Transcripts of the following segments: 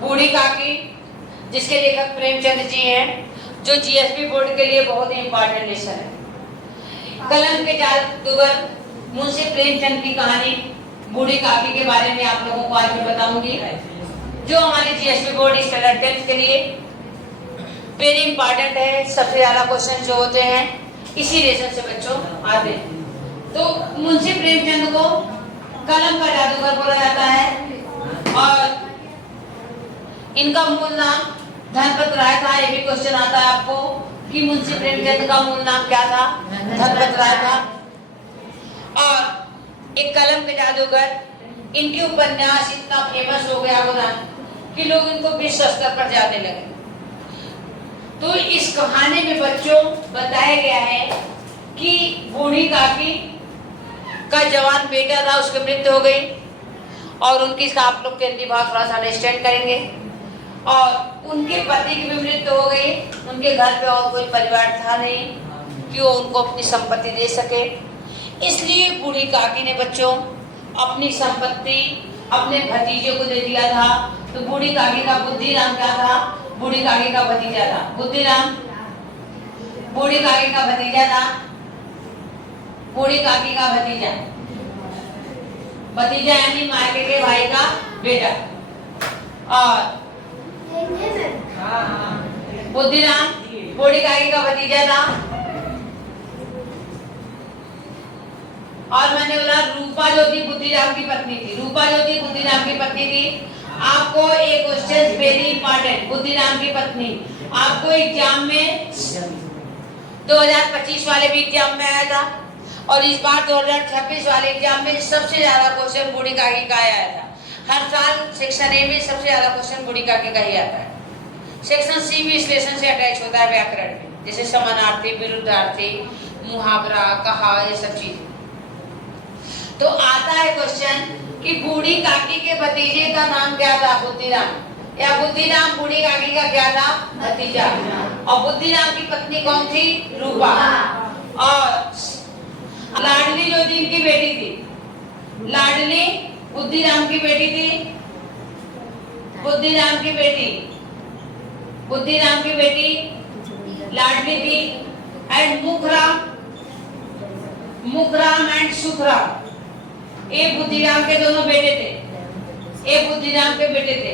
बूढ़ी काकी, जिसके लेखक प्रेमचंद जी हैं, जो जीएसपी बोर्ड के लिए बहुत ही इंपॉर्टेंट लेसन है। कलम के जादूगर मुंशी प्रेमचंद की कहानी बूढ़ी काकी के बारे में आप लोगों को आज मैं बताऊंगी, जो हमारे जीएसपी बोर्ड स्टैंडर्ड 10 के लिए वेरी इंपॉर्टेंट है। सबसे ज्यादा क्वेश्चन जो होते हैं इसी लेसन से बच्चों आते हैं। तो मुंशी प्रेमचंद को कलम का जादूगर बोला जाता है और इनका मूल नाम धनपत राय था। ये भी क्वेश्चन आता है आपको कि मुंशी प्रेमचंद का मूल नाम क्या था? धनपत राय था। और एक कलम के जादूगर, इनके उपन्यास इतना फेमस हो गया होगा कि लोग इनको विश्व स्तर पर जाने लगे। तो इस कहानी में बच्चों बताया गया है कि बूढ़ी काकी का जवान बेटा था, उसकी मृत्यु हो गई और उनकी आप लोग केंद्रीय भाग थोड़ा सा अंडरस्टैंड करेंगे। और उनके पति की भी मृत्यु हो गई। उनके घर पे और कोई परिवार था नहीं कि वो उनको अपनी संपत्ति दे सके, इसलिए बूढ़ी काकी ने बच्चों अपनी संपत्ति अपने भतीजे को दे दिया था। तो बूढ़ी काकी का बुद्धिराम क्या था? बूढ़ी काकी का भतीजा था। बुद्धिराम बूढ़ी काकी का भतीजा था। बूढ़ी काकी का भतीजा, भतीजा यानी मायके के भाई का बेटा। और बुद्धिराम बूढ़ी काकी का भतीजा था। और मैंने बोला रूपा जो थी बुद्धिराम की पत्नी थी। रूपा जो थी बुद्धिराम की पत्नी थी। आपको एक क्वेश्चन वेरी इंपॉर्टेंट, बुद्धिराम की पत्नी आपको एग्जाम में 2025 वाले भी एग्जाम में आया था और इस बार 2026 वाले एग्जाम में सबसे ज्यादा क्वेश्चन बूढ़ी काकी का आया था। हर साल सेक्शन ए में सबसे ज्यादा क्वेश्चन बूढ़ी काकी का ही आता है। सेक्शन सी भी इस लेसन से अटैच होता है व्याकरण में, जैसे समानार्थी, विरुद्धार्थी, मुहावरा, कहा, ये सब चीजें। तो आता है क्वेश्चन कि बूढ़ी काकी के भतीजे का नाम क्या था? बुद्धिराम। या बुद्धिराम बूढ़ी काकी का क्या था? भतीजा। और बुद्धिराम की पत्नी कौन थी? रूपा। और लाडली जो थी इनकी बेटी थी। लाडली बुद्धिराम की बेटी थी। बुद्धिराम की बेटी, बुद्धिराम की बेटी लाडली थी। एंड मुखराम, मुखराम एंड सुखराम, एक बुद्धिराम के दोनों बेटे थे। एक बुद्धिराम के बेटे थे।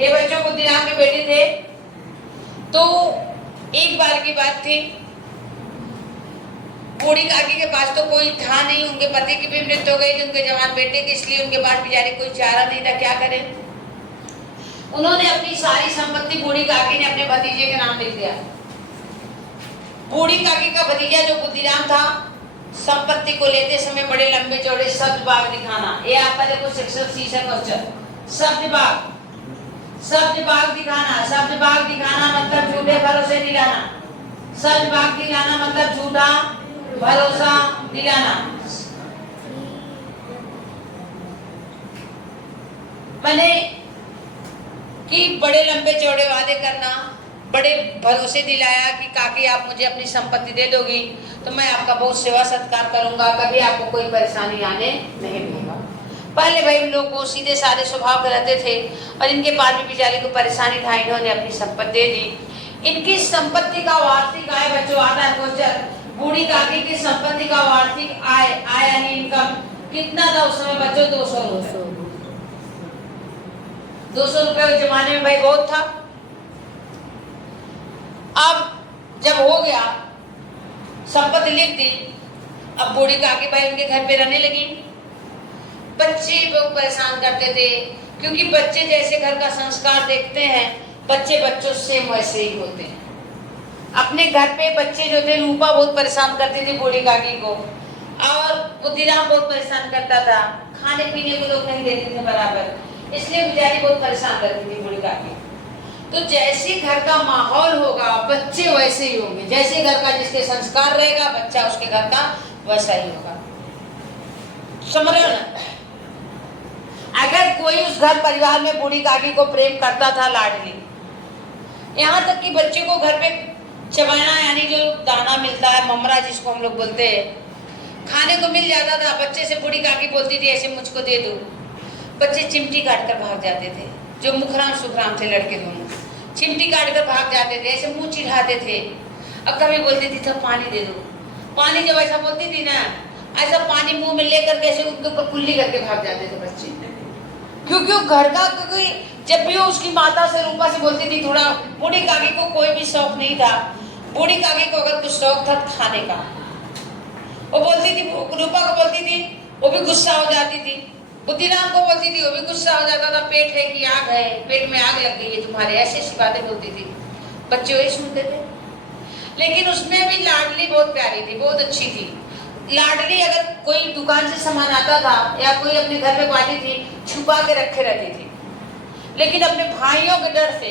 ये बच्चों बुद्धिराम के बेटे थे। तो एक बार की बात थी, बूढ़ी काकी के पास तो कोई था नहीं, उनके पति की भी मृत्यु हो गई थी, उनके जवान बेटे की, इसलिए उनके पास बेचारे कोई चारा नहीं था, क्या करें। उन्होंने अपनी सारी संपत्ति बूढ़ी काकी ने अपने भतीजे के नाम लिख दिया। बूढ़ी काकी का भतीजा जो बुद्धिराम था, संपत्ति को लेते समय बड़े लंबे चौड़े शब्द बाग दिखाना, ये आपका देखो सेक्शन सी से क्वेश्चन, शब्द बाग, शब्द बाग दिखाना। शब्द बाग दिखाना मतलब झूठे भरोसे दिलाना। शब्द बाग दिलाना मतलब झूठा भरोसा दिलाना। मैंने कि बड़े लंबे चौड़े वादे करना, बड़े भरोसे दिलाया कि काकी आप मुझे अपनी संपत्ति दे दोगी तो मैं आपका बहुत सेवा सत्कार करूंगा, कभी आपको कोई परेशानी आने नहीं दूंगा। पहले भाई हम लोग को सीधे साधे स्वभाव के रहते थे और इनके पास भी बेचारे को परेशानी था, इन्होंने अपनी संपत्ति दे दी। इनकी संपत्ति का वार्षिक आय बच्चों आता है क्वेश्चन, बूढ़ी काकी की संपत्ति का वार्षिक आय, आय यानी इनकम कितना था उस समय बच्चों? 200 रुपए। 200 रुपए उस जमाने में भाई बहुत था। अब जब हो गया, संपत्ति लिख दी, अब बूढ़ी काकी भाई उनके घर पे रहने लगी। बच्चे बहुत परेशान करते थे क्योंकि बच्चे जैसे घर का संस्कार देखते हैं, बच्चे बच्चों से वैसे ही होते हैं। अपने घर पे बच्चे जो थे, रूपा बहुत परेशान करती थी बूढ़ी काकी को और बुद्धिराम बहुत परेशान करता था, खाने पीने को लोग नहीं देते थे बराबर, इसलिए बेचारी बहुत परेशान करती थी बूढ़ी काकी। तो जैसे घर का माहौल होगा बच्चे वैसे ही होंगे, जैसे घर का जिसके संस्कार रहेगा बच्चा उसके घर का वैसा ही होगा। समझ रहे हो ना? अगर कोई उस घर परिवार में बूढ़ी काकी को प्रेम करता था, लाडली, यहाँ तक कि बच्चे को घर पे चबाना यानी जो दाना मिलता है, ममरा जिसको हम लोग बोलते हैं, खाने को मिल जाता था, बच्चे से बूढ़ी काकी बोलती थी ऐसे मुझको दे दो, बच्चे चिमटी काट कर भाग जाते थे। जो मुखराम सुखराम थे लड़के दोनों, चिमटी काट कर भाग जाते थे, ऐसे मुंह चिढ़ाते थे। अब कभी बोलती थी सब पानी दे दो, पानी जब ऐसा बोलती थी ना, ऐसा पानी मुंह में लेकर के ऐसे उनके ऊपर कुल्ली करके भाग जाते थे बच्चे। क्योंकि वो घर का, क्योंकि जब भी वो उसकी माता से रूपा से बोलती थी, थोड़ा बूढ़ी काकी को कोई भी शौक नहीं था। बूढ़ी काकी को अगर कुछ शौक था खाने का, वो बोलती थी, रूपा को बोलती थी, वो भी गुस्सा हो जाती थी। बुद्धिराम को बोलती थी, वो भी गुस्सा हो जाता था, पेट है कि आग है, पेट में आग लग गई है तुम्हारे, ऐसी ऐसी बातें बोलती थी। बच्चे वही सुनते थे। लेकिन उसमें भी लाडली बहुत प्यारी थी, बहुत अच्छी थी। लाडली अगर कोई दुकान से सामान आता था या कोई अपने घर में पार्टी थी, छुपा के रखे रहती थी। लेकिन अपने भाइयों के डर से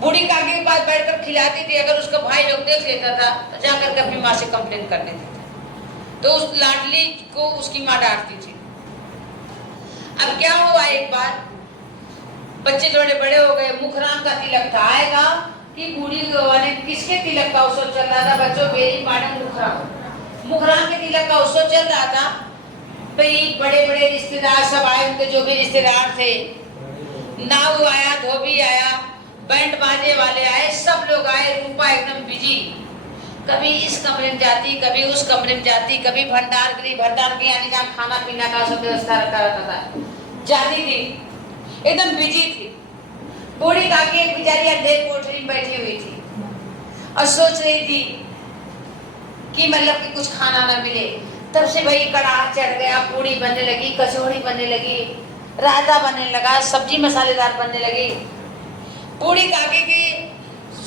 बूढ़ी काकी के पास बैठकर खिलाती थी। अगर उसका भाई लोग देख लेता था तो जाकर के अपनी माँ से कंप्लेन कर देते थे, तो उस लाडली को उसकी माँ डांटती थी। अब क्या हुआ, एक बार बच्चे थोड़े बड़े हो गए, मुखराम का तिलक था, आएगा कि बूढ़ी ने किसके तिलक का उत्सव चल रहा था बच्चों, बेरी पाटन मुखराम के तिलक का उत्सव चल रहा था। भाई बड़े बड़े रिश्तेदार सब आए, उनके जो भी रिश्तेदार थे, नाव आया, धोबी आया, बैंड बाजे वाले आए, सब लोग आए। रूपा एकदम बिजी, कभी इस कमरे में जाती, कभी उस कमरे में जाती, कभी भंडार गृह यानी जहाँ खाना पीना का सब व्यवस्था रखा रहता था, जाती थी, एकदम बिजी थी। बूढ़ी काकी एक बेचारी अंधेर कोठरी में बैठी हुई थी और सोच रही थी कि मतलब कि कुछ खाना ना मिले। तब से भाई कड़ाह चढ़ गया, पूड़ी बनने लगी, कचौड़ी बनने लगी, रायता बनने लगा, सब्जी मसालेदार बनने लगी। बूढ़ी काकी की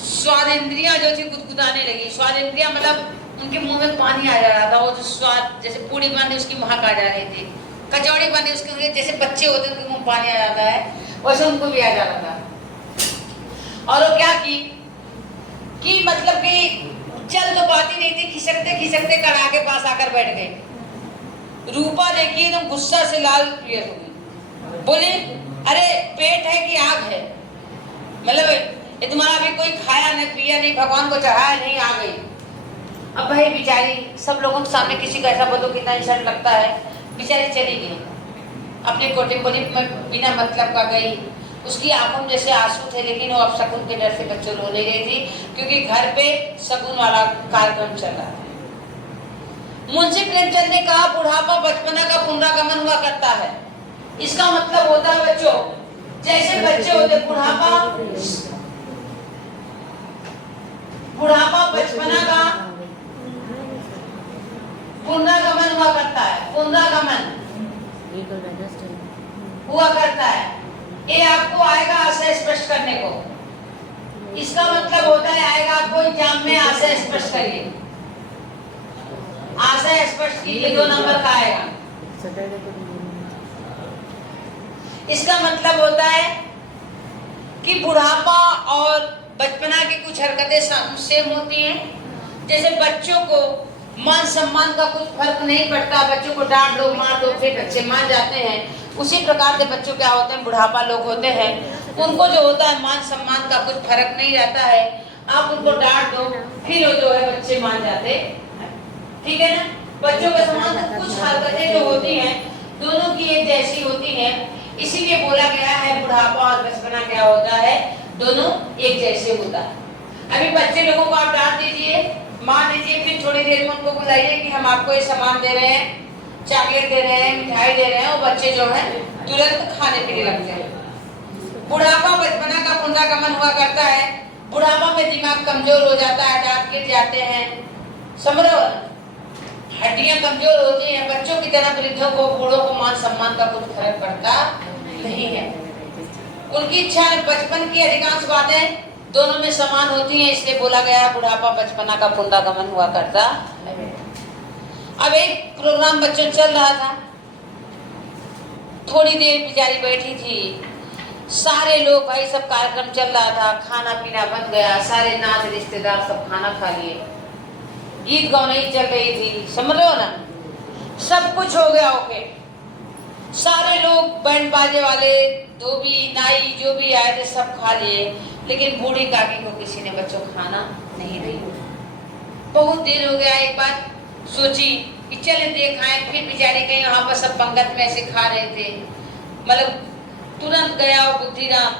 स्वाद इंद्रियां जो थी गुदगुदाने लगी। स्वाद इंद्रियां मतलब उनके मुंह में पानी आ जा रहा था। वो जो स्वाद, जैसे पूड़ी बनी उसकी महक आ जा रही थी, कचौड़ी बनी उसके, जैसे बच्चे होते उनके मुंह पानी आ जाता है, वैसे उनको भी आ जा रहा था। और वो क्या कि मतलब कि चल तो बात ही नहीं थी, खिसकते खिसकते कड़ा के पास आकर बैठ गए। रूपा देखी एकदम गुस्सा से लाल हो गई, बोले अरे पेट है कि आग है, मतलब ये तुम्हारा अभी कोई खाया नहीं पिया नहीं, भगवान को चढ़ाया नहीं, आ गई। अब भाई बेचारी सब लोगों के सामने किसी का ऐसा बोलो कितना इंसल्ट लगता है, बेचारी चली गई अपने कोटे बोली बिना मतलब का गई। उसकी आंखों में जैसे आंसू थे, लेकिन वो अब शकुन के डर से बच्चों रो नहीं रही थी, क्योंकि घर पे शकुन वाला कार्यक्रम चल रहा था। मुंशी प्रेमचंद ने कहा बुढ़ापा बचपना का पुनरागमन हुआ करता है। इसका मतलब होता है बच्चों, जैसे बच्चे होते, बुढ़ापा बचपना का पुनरागमन हुआ करता है, पुनरागमन हुआ करता है। ये आपको आएगा आशय स्पष्ट करने को। इसका मतलब होता है आएगा आपको एग्जाम में, आशय स्पष्ट करिए, आशय स्पष्ट कीजिए, 2 नंबर का आएगा। इसका मतलब होता है कि बुढ़ापा और बचपना की कुछ हरकतें सेम होती हैं। जैसे बच्चों को मान सम्मान का कुछ फर्क नहीं पड़ता, बच्चों को डांट दो मार दो फिर बच्चे मान जाते हैं, उसी प्रकार के बच्चों क्या होते हैं, बुढ़ापा लोग होते हैं, उनको जो होता है मान सम्मान का कुछ फर्क नहीं रहता है। आप उनको डांट दो फिर वो जो है बच्चे मान जाते हैं, ठीक है ना। बच्चों के समान तो कुछ हरकतें जो होती हैं दोनों की एक जैसी होती हैं, इसीलिए बोला गया है बुढ़ापा और बचपना क्या होता है, दोनों एक जैसे होता है। अभी बच्चे लोगों को आप डांट दीजिए, मार दीजिए, फिर थोड़ी देर में उनको बुलाइए कि हम आपको ये सामान दे रहे हैं, चॉकलेट दे रहे हैं, मिठाई दे रहे हैं, वो बच्चे जो है तुरंत खाने पीने लगते हैं। बुढ़ापा बचपना का पुनरागमन हुआ करता है। बुढ़ापा में दिमाग कमजोर हो जाता है, दांत गिर जाते हैं, समझो, हड्डियां कमजोर होती हैं। बच्चों की तरह वृद्धों को, बूढ़ों को मान सम्मान का कुछ फर्क पड़ता नहीं है। उनकी इच्छा बचपन की अधिकांश बातें दोनों में समान होती हैं, इसलिए बोला गया बुढ़ापा बचपना का पुनरागमन हुआ करता है। अब एक प्रोग्राम बच्चों चल रहा था, थोड़ी देर बेचारी बैठी थी, सारे लोग भाई सब कार्यक्रम चल रहा था, खाना पीना बन गया, सारे नात रिश्तेदार सब खाना खा लिए, गीत गौनई चल रही थी, समझ लो ना, सब कुछ हो गया। ओके, सारे लोग बैंड बाजे वाले, धोबी नाई जो भी आए थे सब खा लिए, लेकिन बूढ़ी काकी को किसी ने बच्चों खाना नहीं दिया। बहुत देर हो गया। एक बार सोची कि चले देख आए। फिर बेचारी गई वहां पर, सब पंगत में ऐसे खा रहे थे। मतलब तुरंत गया वो बुद्धिराम,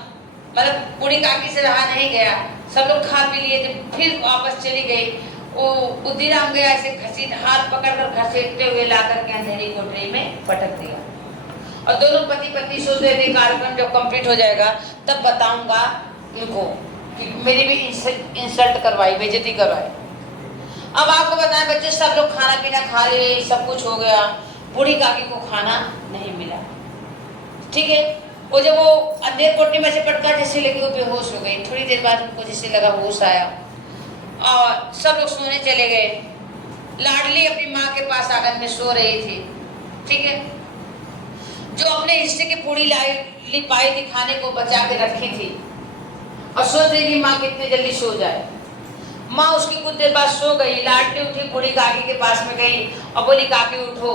मतलब बूढ़ी काकी से रहा नहीं गया, सब लोग खा पी लिए थे। फिर वापस चली गई। वो बुद्धिराम गया, ऐसे घसीट हाथ पकड़कर घसीटते हुए ला करके अंधेरी कोठरी में पटक दिया। और दोनों पति पत्नी सोच रहे थे कार्यक्रम जब कंप्लीट हो जाएगा तब बताऊंगा इनको कि मेरी भी इंसल्ट करवाई, बेइज्जती करवाई। अब आपको बताएं बच्चे, सब लोग खाना पीना खा लिए, सब कुछ हो गया, बूढ़ी काकी को खाना नहीं मिला। ठीक है, वो जब वो अंधेर कोठरी में से पटका जैसे लगी, वो बेहोश हो गई। थोड़ी देर बाद उनको जैसे लगा होश आया और सब लोग सोने चले गए। लाडली अपनी माँ के पास आंगन में सो रही थी। ठीक है, जो अपने हिस्से की पूरी ली पाई थी खाने को बचा के रखी थी और सोच रही थी माँ कितने जल्दी सो जाए। माँ उसकी कुछ देर बाद सो गई। लाडली उठी, बूढ़ी काकी के पास में गई और बोली काकी उठो,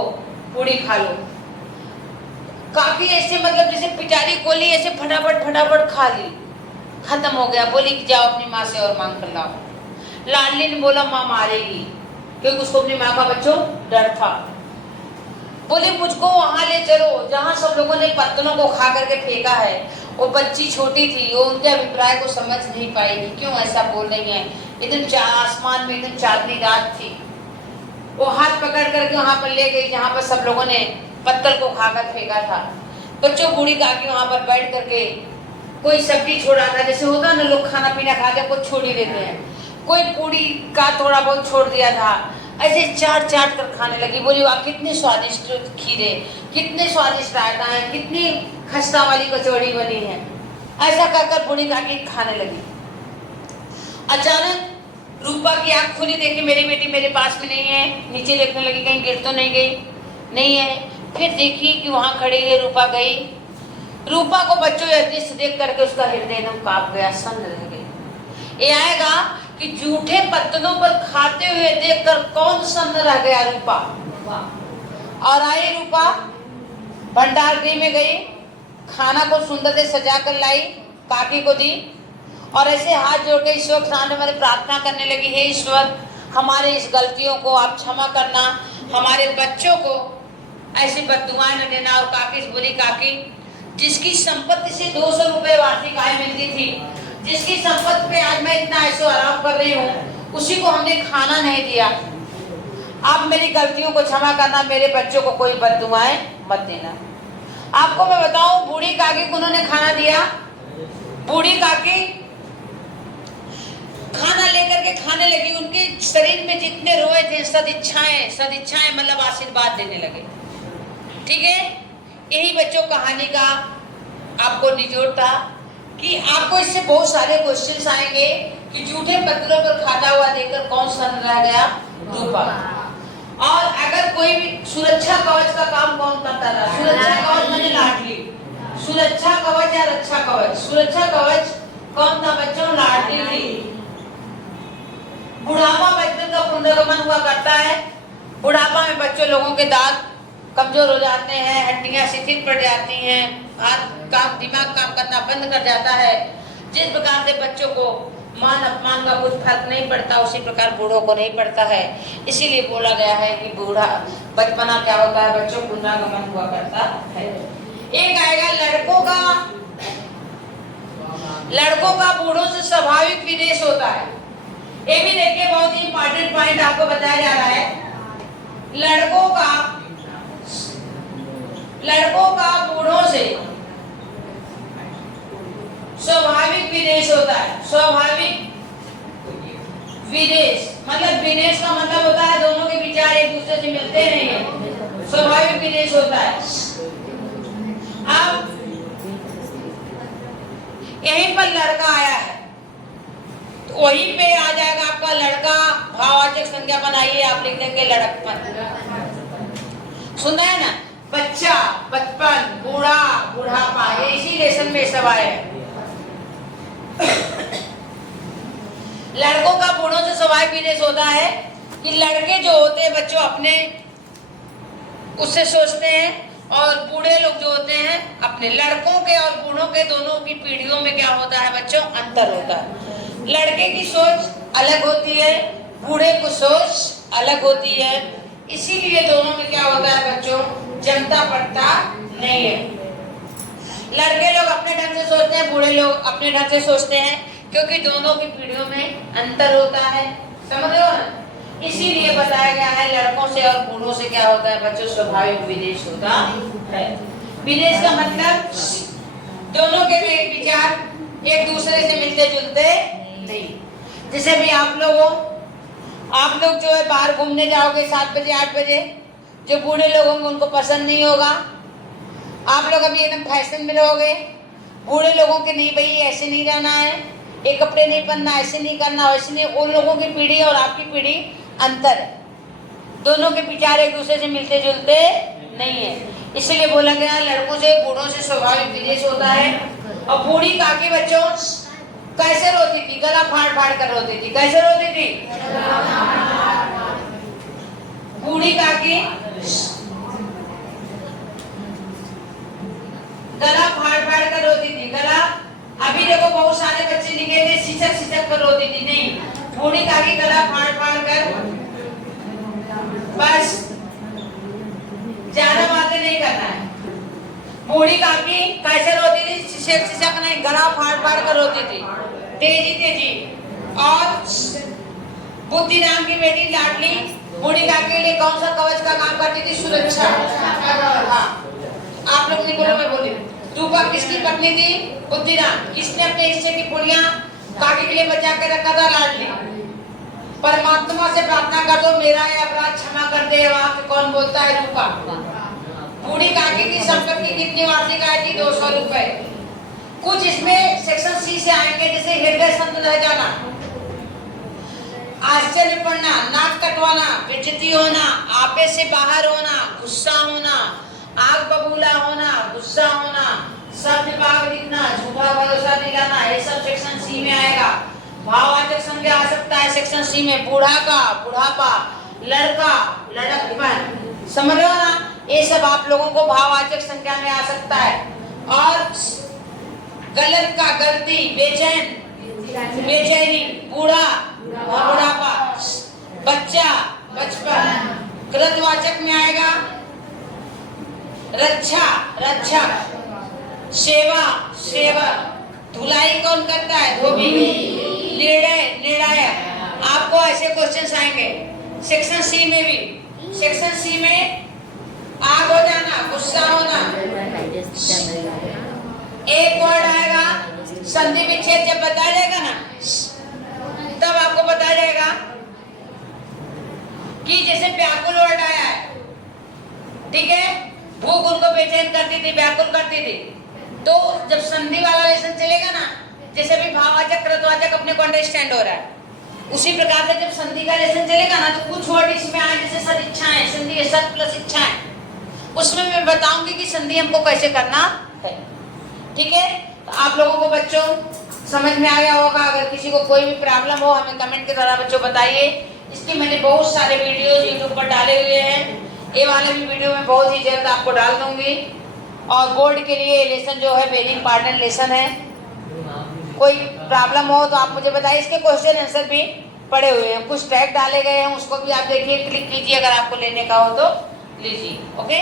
पूरी खा लो। काकी ऐसे मतलब जैसे पिटारी कोली ऐसे फटाफट खा ली, खत्म हो गया। बोली कि जाओ अपनी माँ से और मांग कर लाओ। लाडली ने बोला माँ मारेगी, क्योंकि उसको अपनी माँ का बच्चों डर था। बोले मुझको वहां ले चलो जहां सब लोगों ने पत्तलों को खा करके फेंका है। वो बच्ची छोटी थी, वो उनके अभिप्राय को समझ नहीं पाएगी, क्यों ऐसा बोल रही है। एकदम आसमान में एकदम चांदनी रात थी। वो हाथ पकड़ करके वहां पर ले गई जहां पर सब लोगों ने पत्तल को खाकर फेंका था। बच्चों बूढ़ी काकी वहां पर बैठ करके कोई सब्जी छोड़ा था, जैसे होता ना लोग खाना पीना खाते कुछ छोड़ ही देते हैं, कोई पूरी का थोड़ा बहुत छोड़ दिया था। ऐसे चाट कर खाने लगी। बोली वाह कितने स्वादिष्ट खीरे, कितने स्वादिष्ट रायता है, कितनी खस्ता वाली कचौड़ी बनी है। ऐसा कहकर बूढ़ी काकी खाने लगी। अचानक रूपा की आंख खुली, देखी मेरी बेटी मेरे पास में नहीं है। नीचे देखने लगी कहीं गिर तो नहीं गई, नहीं है। फिर देखी कि वहां खड़ी है रूपा। गई रूपा को बच्चों यह दृश्य देख करके उसका हृदय एकदम कांप गया, सन्न रह गई। ये आएगा कि जूठे पत्तलों पर खाते हुए देखकर कौन सन्न रह गया, रूपा। और आई रूपा भंडार गृह में गई, खाना को सुंदर से सजा कर लाई, काकी को दी और ऐसे हाथ जोड़ के ईश्वर के सामने मैंने प्रार्थना करने लगी, हे ईश्वर हमारे इस गलतियों को आप क्षमा करना, हमारे बच्चों को ऐसी बददुआएं न देना। और काकी बोली काकी जिसकी संपत्ति से 200 रुपए वार्षिक आय मिलती थी, जिसकी संपत्ति पे आज मैं इतना ऐसो आराम कर रही हूँ, उसी को हमने खाना नहीं दिया। आप मेरी गलतियों को क्षमा करना, मेरे बच्चों को कोई बददुआएं मत देना। आपको मैं बताऊं बूढ़ी काकी को उन्होंने खाना दिया। बूढ़ी काकी खाना लेकर के खाने लगी। उनके शरीर में जितने रोए थे सदिच्छाएं मतलब आशीर्वाद देने लगे। ठीक है, यही बच्चों कहानी का आपको निचोड़ था कि आपको इससे बहुत सारे क्वेश्चंस आएंगे कि जूठे पत्तलों पर खाता हुआ देखकर कौन सन्न रह गया, रूपा। और अगर कोई भी सुरक्षा कवच का काम कौन करता था, सुरक्षा कवच माने लाडली, सुरक्षा कवच या रक्षा कवच। सुरक्षा कवच कौन था बच्चों, लाडली थी। बुढ़ापा बचपन का पुनर्गमन हुआ करता है। बुढ़ापा में बच्चों लोगों के दांत कमजोर हो जाते हैं, हड्डियां शिथिल पड़ जाती हैं, दिमाग काम करना बंद कर जाता है। जिस प्रकार से बच्चों को मान अपमान का कुछ फर्क नहीं पड़ता, उसी प्रकार बूढ़ों को नहीं पड़ता है। इसीलिए बोला गया है कि बूढ़ा बचपना क्या होता है बच्चों, पुनर्गमन हुआ करता है। एक आएगा लड़कों का बूढ़ों से स्वाभाविक विदेश होता है। ये भी देखिए बहुत ही इंपॉर्टेंट पॉइंट आपको बताया जा रहा है। लड़कों का बूढ़ों से स्वाभाविक विदेश होता है। स्वाभाविक विदेश मतलब विदेश का मतलब होता है दोनों के विचार एक दूसरे से मिलते नहीं है, स्वाभाविक विदेश होता है। अब यहीं पर लड़का आया है तो वहीं पे आ जाएगा आपका लड़का, भाववाचक संज्ञा बनाइए, आप लिख देंगे लड़कपन। सुना है ना, बच्चा, बचपन, बूढ़ा, बुढ़ापा, ये इसी लेसन में सब आए हैं। लड़कों का बूढ़ों से स्वाभाविक विदेश होता है कि लड़के जो होते हैं बच्चों अपने उससे सोचते हैं, और बूढ़े लोग जो होते हैं अपने। लड़कों के और बूढ़ों के दोनों की पीढ़ियों में क्या होता है बच्चों, अंतर होता है। लड़के की सोच अलग होती है, बूढ़े की सोच अलग होती है। इसीलिए दोनों में क्या होता है बच्चों, जमता पड़ता नहीं है। लड़के लोग अपने ढंग से सोचते हैं, बूढ़े लोग अपने ढंग से सोचते हैं, क्योंकि दोनों की पीढ़ियों में अंतर होता है, समझ रहे हो ना। इसीलिए बताया गया है लड़कों से और बूढ़ों से क्या होता है बच्चों, स्वाभाविक विदेश होता है। विदेश का मतलब दोनों के विचार एक दूसरे से मिलते जुलते नहीं। जैसे भी आप लोग जो है बाहर घूमने जाओगे 7 बजे 8 बजे, जो बूढ़े लोग होंगे उनको पसंद नहीं होगा। आप लोग अभी एकदम फैशन में रहोगे, बूढ़े लोगों के नहीं भाई ऐसे नहीं रहना है, ये कपड़े नहीं पहनना, ऐसे नहीं करना, वैसे नहीं। उन लोगों की पीढ़ी और आपकी पीढ़ी अंतर है, दोनों के विचार एक दूसरे से मिलते जुलते नहीं है। इसलिए बोला गया लड़कों से बूढ़ों से स्वाभाविक विदेश होता है। और बूढ़ी काकी बच्चों कैसे रोती थी, गला फाड़ फाड़ कर रोती थी। कैसे रोती थी बूढ़ी काकी, गला फाड़ फाड़ कर रोती थी। गला, अभी देखो बहुत सारे बच्चे निकले सिसक सिसक कर रोती थी, नहीं, बूढ़ी काकी गला फाड़ फाड़ कर, बस ज्यादा बातें नहीं करना है। बूढ़ी काकी कैसे रोती थी, सिसक सिसक नहीं, गला फाड़ फाड़ कर रोती थी, तेजी तेजी। और बुद्धि नाम की बेटी लाडली बूढ़ी काकी के लिए कौन सा कवच का काम करती थी, सुरक्षा। हाँ, आप लोग नहीं बोलो, मैं बोली। रूपा किसकी पत्नी थी, बुद्धिराम। किसने अपने हिस्से की पुड़िया काकी के लिए बचा के रखा था, लाडली। परमात्मा से प्रार्थना कर दो मेरा ये अपराध क्षमा कर दे, वहां पे कौन बोलता है, रूपा। बूढ़ी काकी की संपत्ति कितनी वार्षिक आई थी, 200 रुपए। कुछ इसमें सेक्शन सी से आएंगे, जैसे हृदय संत रह जाना, आश्चर्य पड़ना, नाक कटवाना, बेइज्जती होना, आपे से बाहर होना, गुस्सा होना, आग बबूला होना, गुस्सा होना, शब्द भाग दिखना, झूठा भरोसा दिलाना, ये सब सेक्शन सी में आएगा। भाववाचक संज्ञा आ सकता है सेक्शन सी में, बूढ़ा का बुढ़ापा, लड़का लड़कपन, समझ रहे हो ना, ये सब आप लोगों को भाववाचक संज्ञा में आ सकता है। और गलत का गलती, बेचैन बेचैनी, बूढ़ा बुढ़ापा, बच्चा बचपन, कृतवाचक में आएगा रक्षा रक्षक, सेवा सेवक, धुलाई कौन करता है, धोबी, निर्णय निर्णायक। आपको ऐसे क्वेश्चंस आएंगे सेक्शन सी में भी। सेक्शन सी में आग हो जाना, गुस्सा होना, एक वर्ड आएगा संधि विच्छेद, जब बताया जाएगा ना तब आपको बताया जाएगा कि जैसे व्याकुल वर्ड आया है, ठीक है, भूख उनको बेचैन करती थी, व्याकुल करती थी। तो जब संधि वाला लेसन चलेगा ना, जैसे भी भाववाचक कृतवाचक अपने को अंडरस्टैंड हो रहा है, उसी प्रकार से जब संधि का लेसन चलेगा ना तो कुछ वर्ड इसमें आए, जैसे सद इच्छाएं, संधि है सद प्लस इच्छाएं, उसमें मैं बताऊंगी कि संधि हमको कैसे करना है, ठीक है। तो आप लोगों को बच्चों समझ में आ गया होगा। अगर किसी को कोई भी प्रॉब्लम हो हमें कमेंट के द्वारा बच्चों बताइए। इसकी मैंने बहुत सारे वीडियोस यूट्यूब पर डाले हुए हैं, ये वाले भी वीडियो में बहुत ही जल्द आपको डाल दूंगी। और बोर्ड के लिए लेसन जो है बेलिंग पार्टनर लेसन है, कोई प्रॉब्लम हो तो आप मुझे बताइए। इसके क्वेश्चन आंसर भी पड़े हुए हैं, कुछ टैग डाले गए हैं, उसको भी आप देखिए, क्लिक कीजिए, अगर आपको लेने का हो तो लीजिए। ओके।